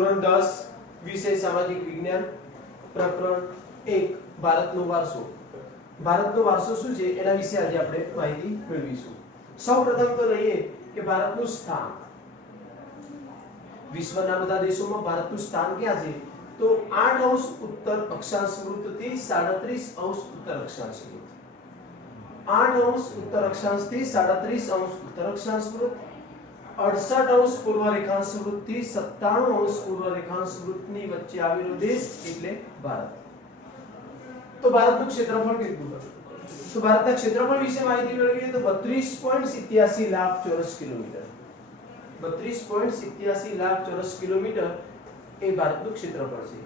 ધોરણ 10 વિષય સામાજિક વિજ્ઞાન પ્રકરણ 1 ભારતનો વારસો। ભારતનો વારસો શું છે એના વિશે આજે આપણે માહિતી મેળવીશું। સૌપ્રથમ તો લઈએ કે ભારતનું સ્થાન। વિશ્વના બધા દેશોમાં ભારતનું સ્થાન ક્યાં છે? તો 8 અંશ ઉત્તર અક્ષાંશ વૃત્તથી 37 અંશ ઉત્તર અક્ષાંશ વૃત્ત। 8 અંશ ઉત્તર અક્ષાંશથી 37 અંશ ઉત્તર અક્ષાંશ વૃત્ત, 68 અંશ પૂર્વ રેખાંશ વૃત્તથી 97 અંશ પૂર્વ રેખાંશ વૃત્તની વચ્ચે આવેલો દેશ એટલે ભારત। તો ભારતનું ક્ષેત્રફળ કેટલું છે? તો ભારતના ક્ષેત્રફળ વિશે માહિતી મેળવીએ તો 32.87 લાખ ચોરસ કિલોમીટર। 32.87 લાખ ચોરસ કિલોમીટર એ ભારતનું ક્ષેત્રફળ છે।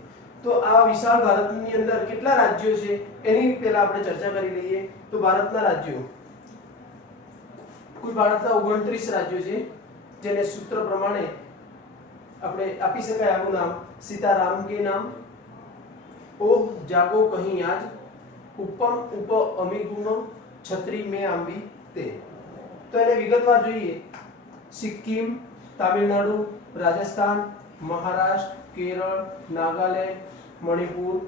તો આ વિશાળ ભારતની અંદર કેટલા રાજ્યો છે એની પહેલા આપણે ચર્ચા કરી લઈએ। તો ભારતના રાજ્યો કુલ ભારતના 29 રાજ્યો છે, જેને સૂત્ર પ્રમાણે આપણે આપી શકાય આનું નામ सीताराम के नाम, ओ जागो कहीं आज, उपम उप अमिगुण, छत्री में आंबी ते। तो એને વિગતવાર જોઈએ। સિક્કિમ, તામિલનાડુ, રાજસ્થાન, મહારાષ્ટ્ર, કેરળ, નાગાલેન્ડ, મણિપુર,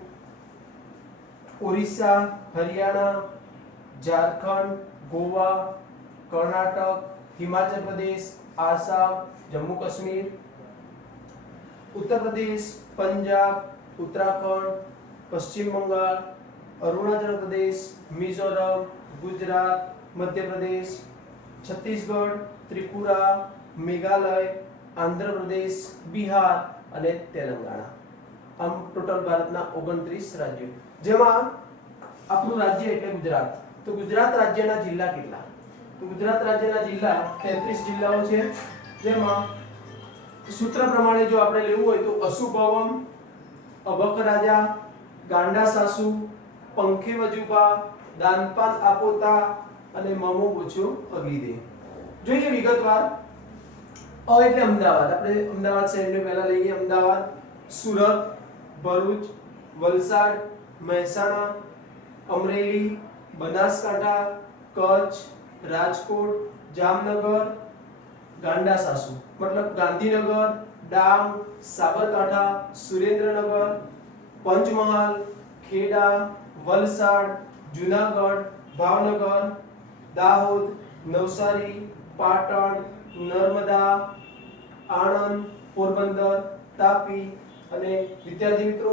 ઓરિસ્સા, હરિયાણા, ઝારખંડ, ગોવા, કર્ણાટક, હિમાચલ પ્રદેશ, આસામ, જમ્મુ કાશ્મીર, उत्तर प्रदेश, पंजाब, उत्तराखंड, पश्चिम बंगाल, अरुणाचल प्रदेश, मिजोरम, गुजरात, मध्य प्रदेश, छत्तीसगढ़, त्रिपुरा, मेघालय, आंध्र प्रदेश, बिहार અને તેલંગાણા। આમ ટોટલ ભારતના 29 રાજ્યો, જેમાં આપણું રાજ્ય એટલે ગુજરાત। તો ગુજરાત રાજ્યના જિલ્લા કેટલા? તો ગુજરાત રાજ્યના જિલ્લા 33 જિલ્લાઓ છે, જેમાં सूत्र प्रमाणे जो આપણે લેવું હોય તો અશુભવમ, અબક રાજા, ગાંડા સાસુ, પંખે વજુપા, દાનપાન આપોતા અને મમો પૂછ્યો અગીદે। જોઈએ વિગતવાર। અ એટલે અમદાવાદ, આપણે અમદાવાદ શહેરને પહેલા લઈએ। અમદાવાદ, સુરત, ભરૂચ, વલસાડ, મહેસાણા, અમરેલી, બનાસકાંઠા, કચ્છ, રાજકોટ, જામનગર, गांडा सासू मतलब गांधीनगर, डांग, साबरकांठा, सुरेंद्रनगर, पंचमहाल, खेड़ा, वलसाड, जूनागढ़, भावनगर, दाहोद, नवसारी, पाटण, नर्मदा, आणंद, पोरबंदर, तापी અને વિદ્યાર્થી મિત્રો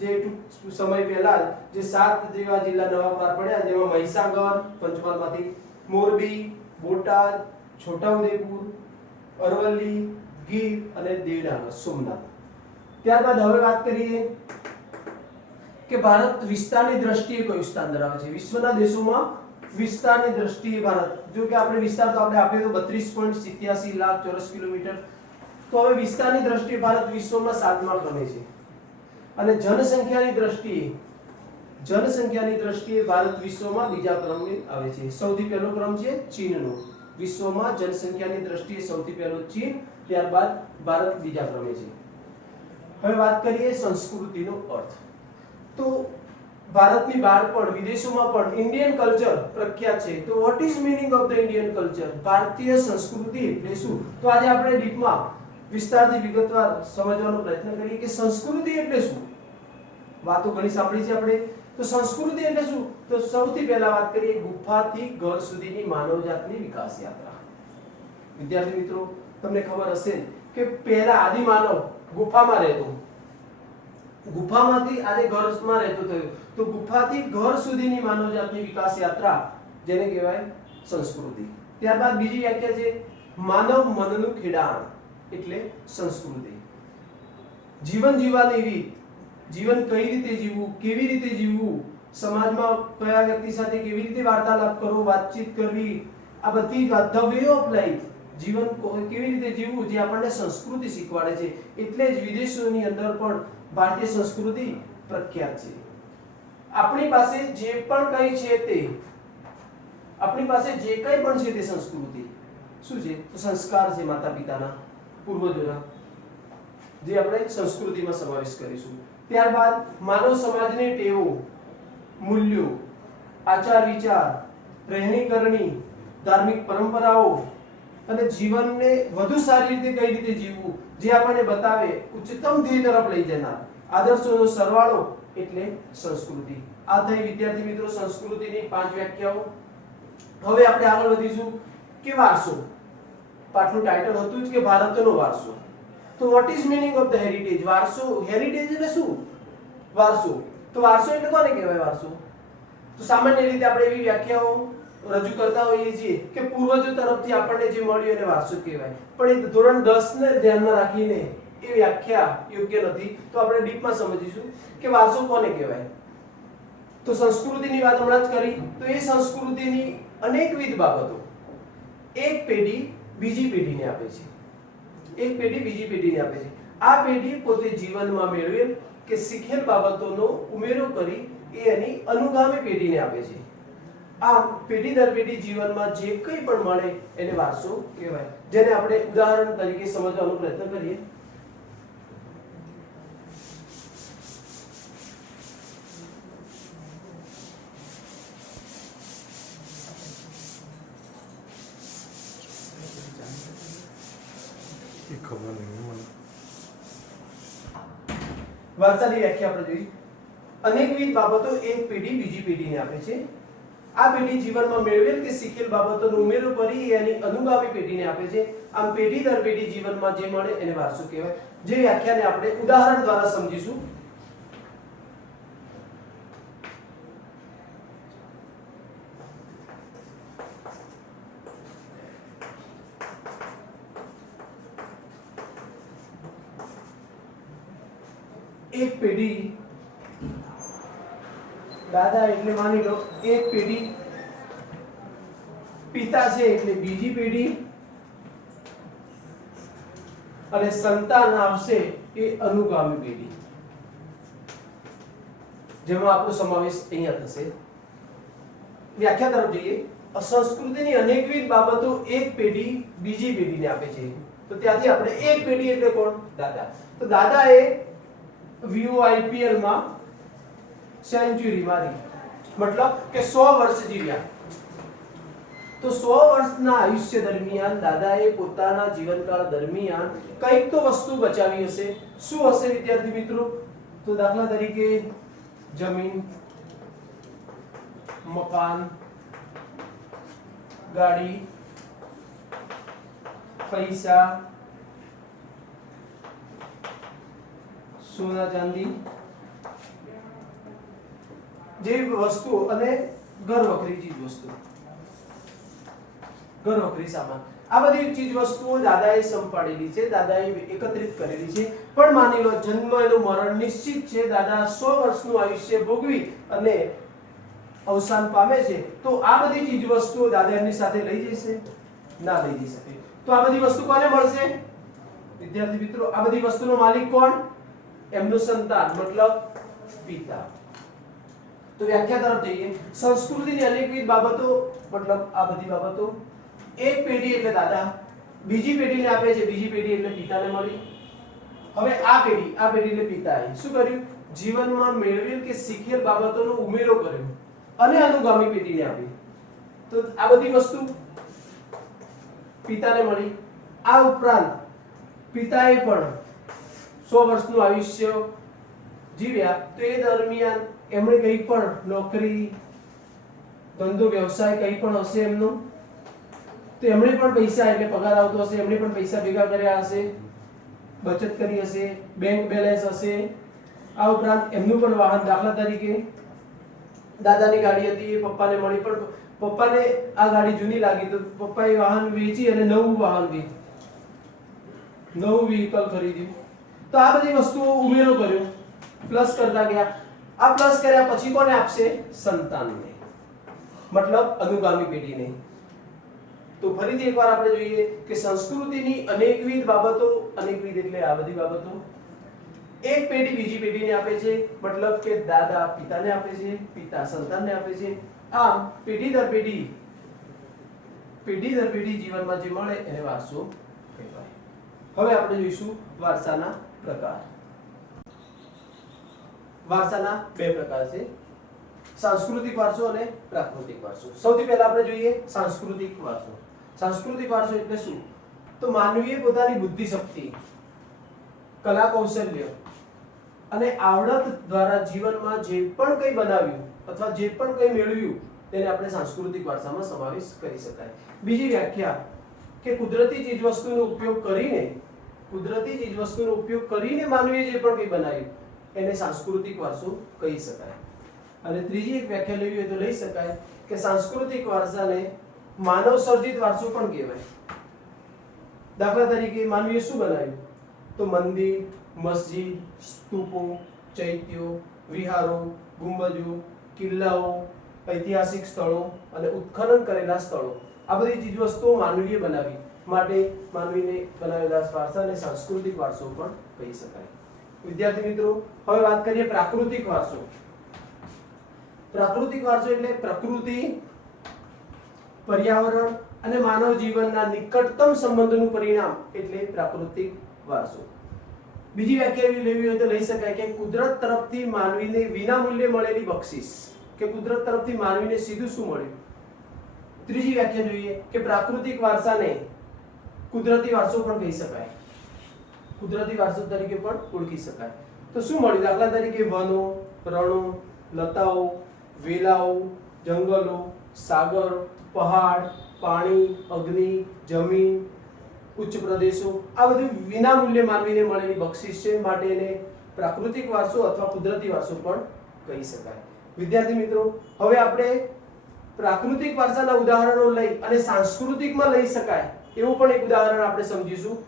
જે સમય પહેલા જે 7 જેવા જિલ્લા નવા પાર પડ્યા, જેમાં મહીસાગર પંચમહાલમાંથી, મોરબી, બોટાદ, છોટાઉદેપુર, અરવલ્લી, ગીર અને દેવનાગર સોમનાથ। ત્યારબાદ હવે વાત કરીએ કે ભારત વિસ્તારની દ્રષ્ટિએ કયું સ્થાન ધરાવે છે। વિશ્વના દેશોમાં વિસ્તારની દ્રષ્ટિએ ભારત, જો કે આપણે વિસ્તાર તો આપણે આપ્યો તો 32.87 લાખ ચોરસ કિલોમીટર। તો હવે વિસ્તારની દ્રષ્ટિએ ભારત વિશ્વમાં 7મા ક્રમે છે અને જનસંખ્યાની દ્રષ્ટિએ ભારત વિશ્વમાં બીજા ક્રમે આવે છે। સૌથી પહેલો ક્રમ છે ચીનનો। વિશ્વમાં જનસંખ્યાની દ્રષ્ટિએ સૌથી પહેલો ચીન, ત્યારબાદ ભારત બીજા ક્રમે છે। હવે વાત કરીએ સંસ્કૃતિનો અર્થ। તો ભારતની બહાર પણ વિદેશોમાં પણ ઇન્ડિયન કલ્ચર પ્રખ્યાત છે। તો what is meaning of the Indian culture? ભારતીય સંસ્કૃતિ એટલે શું? તો આજે આપણે ડીપમાં વિસ્તારથી વિગતવાર સમજવાનો પ્રયત્ન કરીએ કે સંસ્કૃતિ એટલે શું। વાતો ઘણી સાંભળી છે આપણે। તો સંસ્કૃતિ એટલે શું? તો સૌથી પહેલા વાત કરીએ ગુફાથી ઘર સુધીની માનવજાતની વિકાસ યાત્રા। વિદ્યાર્થી મિત્રો, તમને ખબર હશે કે પહેલા આદિમાનવ ગુફામાં રહેતો, ગુફામાંથી આજે ઘરમાં રહેતો થયો। તો ગુફાથી ઘર સુધીની માનવજાતની વિકાસ યાત્રા, જેને કહેવાય સંસ્કૃતિ। ત્યારબાદ બીજી વ્યાખ્યા છે માનવ મનનું ખેડાણ એટલે સંસ્કૃતિ। જીવન જીવવાની રીત, જીવન કઈ રીતે જીવવું, કેવી રીતે જીવવું, સમાજમાં કયા વ્યક્તિ સાથે કેવી રીતે વાર્તાલાપ કરવો, વાતચીત કરવી, આ બધી ધ વે ઓફ લાઈફ, જીવન કેવી રીતે જીવવું, જે આપણને સંસ્કૃતિ શીખવાડે છે। એટલે જ વિદેશોની અંદર પણ ભારતીય સંસ્કૃતિ પ્રખ્યાત છે। આપણી પાસે જે પણ કંઈ છે તે, આપણી પાસે જે કંઈ પણ છે તે સંસ્કૃતિ શું છે? તો સંસ્કાર છે માતા પિતાના, પૂર્વજોના, જે આપણે સંસ્કૃતિમાં સમાવેશ કરીશું। ત્યારબાદ માનવ સમાજની ટેવો, મૂલ્યો, આચાર વિચાર, રહેણી કરણી, ધાર્મિક પરંપરાઓ, અને જીવનને વધુ સારી રીતે કઈ રીતે જીવવું જે આપણને બતાવે, ઉચ્ચતમ ધ્યેય તરફ લઈ જનાર આદર્શોનો સરવાળો એટલે સંસ્કૃતિ. આ થઈ વિદ્યાર્થી મિત્રો સંસ્કૃતિની 5 વ્યાખ્યાઓ. હવે આપણે આગળ વધીશું કે વારસો. પાઠનું ટાઇટલ હતું જ કે ભારતનો વારસો. તો what is meaning of the heritage? વારસો, હેરિટેજ એટલે શું? વારસો. તો વારસો એટલે કોને કહેવાય વારસો? તો સામાન્ય રીતે આપણે એવી વ્યાખ્યાઓ રજૂ કરતા હોઈએ છીએ કે પૂર્વજો તરફથી આપણને જે મળ્યું એને વારસો કહેવાય. પણ એ ધોરણ 10 ને ધ્યાનમાં રાખીને એ વ્યાખ્યા યોગ્ય નથી. તો આપણે ડીપમાં સમજીશું કે વારસો કોને કહેવાય. તો સંસ્કૃતિની વાત હમણાં જ કરી. તો એ સંસ્કૃતિની અનેકવિધ બાબતો એક પેઢી બીજી પેઢીને આપે છે. એક પેઢી બીજી પેઢીને આપે છે. આ પેઢી પોતે જીવનમાં મેળવેલ કે શીખેલ બાબતોનો ઉમેરો કરી એ એની અનુગામી પેઢીને આપે છે. આ પેઢી દર પેઢી જીવનમાં જે કંઈ પણ મળે એને વારસો કહેવાય. જેને આપણે ઉદાહરણ તરીકે સમજવાનો પ્રયત્ન કરીએ. વારસાની વ્યાખ્યા આપણે જોઈ. અનેકવિધ બાબતો એક પેઢી બીજી પેઢીને આપે છે. આ પેઢી જીવનમાં મેળવેલ કે શીખેલ બાબતોનો ઉમેરો કરી એની અનુગામી પેઢીને આપે છે. આમ પેઢી દર પેઢી જીવનમાં જે મળે એને વારસો કહેવાય. જે વ્યાખ્યાને આપણે ઉદાહરણ દ્વારા સમજીશું. એક પેઢી, દાદા એટલે માની લો એક પેઢી, પિતા છે એટલે બીજી પેઢી, અને સંતાન આવશે એ અનુગામી પેઢી. જેમાં આપણો સમાવેશ અહીંયા થશે. વ્યાખ્યા તરફ જઈએ. સંસ્કૃતિની અનેકવિધ બાબતો એક પેઢી બીજી પેઢીને આપે છે. તો ત્યાંથી આપણે એક પેઢી એટલે કોણ? દાદા. તો દાદા એ VOIPL માં સેન્ચુરી મારી, મતલબ કે 100 વર્ષ જીવ્યા. તો 100 વર્ષના આયુષ્ય દરમિયાન દાદાએ પોતાના જીવનકાળ દરમિયાન કંઈક તો વસ્તુ બચાવી હશે. શું હશે વિદ્યાર્થી મિત્રો? તો દાખલા તરીકે જમીન, મકાન, ગાડી, પૈસા, સોના ચાંદી જેવી વસ્તુઓ અને ઘર વખરી ચીજ વસ્તુ, ઘર વખરી સામાન. આ બધી ચીજ વસ્તુઓ દાદાએ સંપાડેલી છે, દાદાએ એકત્રિત કરેલી છે. પણ માની લો જન્મ એનું મરણ નિશ્ચિત છે. દાદા 100 વર્ષનું આયુષ્ય ભોગવી અને અવસાન પામે છે. તો આ બધી ચીજ વસ્તુઓ દાદા એમની સાથે લઈ જશે? ના લઈ જઈ શકે. તો આ બધી વસ્તુ કોને મળશે વિદ્યાર્થી મિત્રો? આ બધી વસ્તુનો માલિક કોણ? એમનું સંતાન, મતલબ પિતા. તો વ્યાખ્યા તરફ જઈએ. સંસ્કૃતિની અનેકવિધ બાબતો મતલબ આ બધી બાબતો એક પેઢી એટલે દાદા બીજી પેઢીને આપે છે. બીજી પેઢી એટલે પિતાને મળી. હવે આ પેઢી એટલે પિતાએ શું કર્યું? જીવનમાં મેળવેલ કે શીખેલ બાબતોનો ઉમેરો કર્યો અને અનુગામી પેઢીને આપી. તો આ બધી વસ્તુ પિતાને મળી. આ ઉપરાંત પિતાએ પણ 100 વર્ષનું આયુષ્ય જીવ્યા. તો એ દરમિયાન એમણે કંઈ પણ નોકરી, ધંધો, વ્યવસાય કંઈ પણ હશે એમનો, તો એમણે પણ પૈસા એટલે પગાર આવતો હશે, એમણે પણ પૈસા ભેગા કર્યા હશે, બચત કરી હશે, બેંક બેલેન્સ હશે. આ ઉપરાંત એમનું પણ વાહન, દાખલા તરીકે દાદાની ગાડી હતી એ પપ્પાને મળી, પણ પપ્પાને આ ગાડી જૂની લાગી તો પપ્પાએ વાહન વેચી અને નવું વ્હીકલ ખરીદ્યું. તો આ બધી વસ્તુઓ ઉમેરો કર્યો, પ્લસ કરતા ગયા. આ પ્લસ કર્યા પછી કોને આપશે? સંતાનને, મતલબ અનુગામી પેઢીને. તો ફરીથી એકવાર આપણે જોઈએ કે સંસ્કૃતિની અનેકવિધ બાબતો, અનેકવિધ એટલે આ બધી બાબતો એક પેઢી બીજી પેઢીને આપે છે. મતલબ કે દાદા પિતાને આપે છે, પિતા સંતાનને આપે છે. આમ પેઢી દર પેઢી જીવનમાં જે મળે એને વારસો કહેવાય. હવે આપણે જોઈશું વારસાના પ્રકાર. વારસાના 2 પ્રકાર છે, સાંસ્કૃતિક વારસો અને પ્રાકૃતિક વારસો. સૌથી પહેલા આપણે જોઈએ સાંસ્કૃતિક વારસો. સાંસ્કૃતિક વારસો એટલે શું? તો માનવીએ પોતાની બુદ્ધિ શક્તિ, કલા કૌશલ્ય અને આવડત દ્વારા જીવનમાં જે પણ કંઈ બનાવ્યું અથવા જે પણ કંઈ મેળવ્યું તેને આપણે સાંસ્કૃતિક વારસામાં સમાવેશ કરી શકાય. બીજી વ્યાખ્યા કે કુદરતી ચીજવસ્તુનો ઉપયોગ કરીને માનવીએ જે પણ કંઈ બનાવ્યું એને સાંસ્કૃતિક વારસો કહી શકાય. અને ત્રીજી એક વ્યાખ્યા લેવી હોય તો લઈ શકાય કે સાંસ્કૃતિક વારસાને માનવ સર્જિત વારસો પણ કહેવાય. દાખલા તરીકે માનવીએ શું બનાવ્યું? તો મંદિર, મસ્જિદ, સ્તૂપો, ચૈત્યો, વિહારો, ગુંબજો, કિલ્લાઓ, ઐતિહાસિક સ્થળો અને ઉત્ખનન કરેલા સ્થળો, આ બધી ચીજવસ્તુઓ માનવીએ બનાવી, માટે માનવીને બનાવેલા વારસાને સાંસ્કૃતિક વારસો પણ કહી શકાય. વિદ્યાર્થી મિત્રો, હવે વાત કરીએ પ્રાકૃતિક વારસો. પ્રાકૃતિક વારસો એટલે પ્રકૃતિ, પર્યાવરણ અને માનવ જીવનના નિકટતમ સંબંધનું પરિણામ એટલે પ્રાકૃતિક વારસો. બીજી વ્યાખ્યા એવી લેવી હોય તો લઈ શકાય કે કુદરત તરફથી માનવીને વિનામૂલ્યે મળેલી બક્ષિસ, કે કુદરત તરફથી માનવીને સીધું શું મળ્યું. ત્રીજી વ્યાખ્યા જોઈએ કે પ્રાકૃતિક વારસાને કુદરતી વારસો પણ કહી શકાય, કુદરતી વારસો તરીકે પણ ઓળખી શકાય. તો શું મળ્યું? દાખલા તરીકે વનો, રણો, લતાઓ, વેલાઓ, જંગલો, સાગર, પહાડ, પાણી, અગ્નિ, જમીન, ઉચ્ચ પ્રદેશો, આ બધું વિનામૂલ્યે માનવીને મળેલી બક્ષિસ છે, માટે એને પ્રાકૃતિક વારસો અથવા કુદરતી વારસો પણ કહી શકાય. વિદ્યાર્થી મિત્રો, હવે આપણે પ્રાકૃતિક વારસાના ઉદાહરણો લઈ અને સાંસ્કૃતિકમાં લઈ શકાય એવું પણ એક ઉદાહરણ આપણે સમજીશું.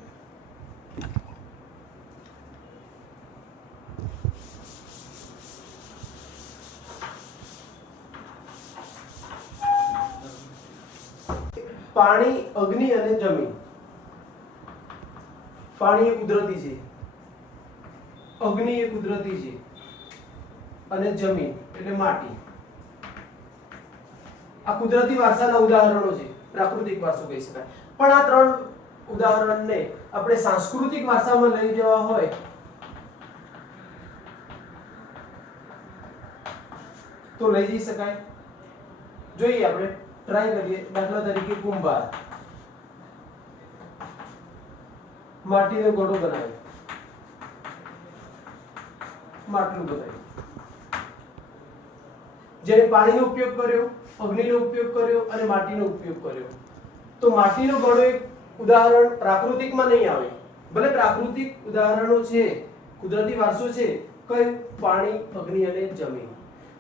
પાણી, અગ્નિ અને જમીન. પાણી એ કુદરતી છે, અગ્નિ એ કુદરતી છે અને જમીન એટલે માટી. આ કુદરતી વારસાના ઉદાહરણો છે, પ્રાકૃતિક વારસો કહી શકાય. પણ આ ત્રણ ઉદાહરણને આપણે સાંસ્કૃતિક વારસામાં લઈ જવા હોય તો લઈ જઈ શકાય. જોઈએ, આપણે ટ્રાય કરીએ. દાખલા તરીકે કુંભાર માટીનો ઘડો બનાવ્યો, માટલું બનાવ્યું, જેને પાણીનો ઉપયોગ કર્યો, અગ્નિનો ઉપયોગ કર્યો અને માટીનો ઉપયોગ કર્યો. તો માટીનો ઘડો એક ઉદાહરણ પ્રાકૃતિકમાં નહીં આવે. ભલે પ્રાકૃતિક ઉદાહરણો છે, કુદરતી વારસો છે, કયું? પાણી, અગ્નિ અને જમીન.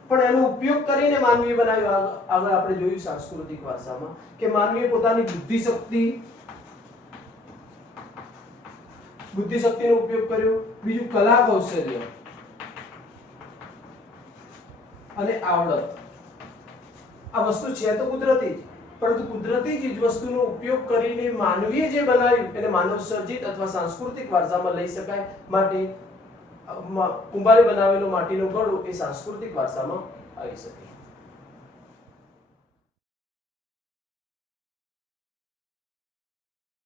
પણ એનો ઉપયોગ કરીને માનવીએ બનાવ્યો. આગળ આપણે જોયું સાંસ્કૃતિક વારસામાં કે માનવીએ પોતાની બુદ્ધિશક્તિનો ઉપયોગ કર્યો. બીજું કલા કૌશલ્ય અને આવડત. આ વસ્તુ છે તો કુદરતી જ, પરંતુ કુદરતી ચીજ વસ્તુનો ઉપયોગ કરીને માનવીએ જે બનાવ્યું એને માનવ સર્જિત અથવા સાંસ્કૃતિક વારસામાં લઈ શકાય. માટે કુંભારે બનાવેલો માટીનો ઘડો એ સાંસ્કૃતિક વારસામાં આવી શકે.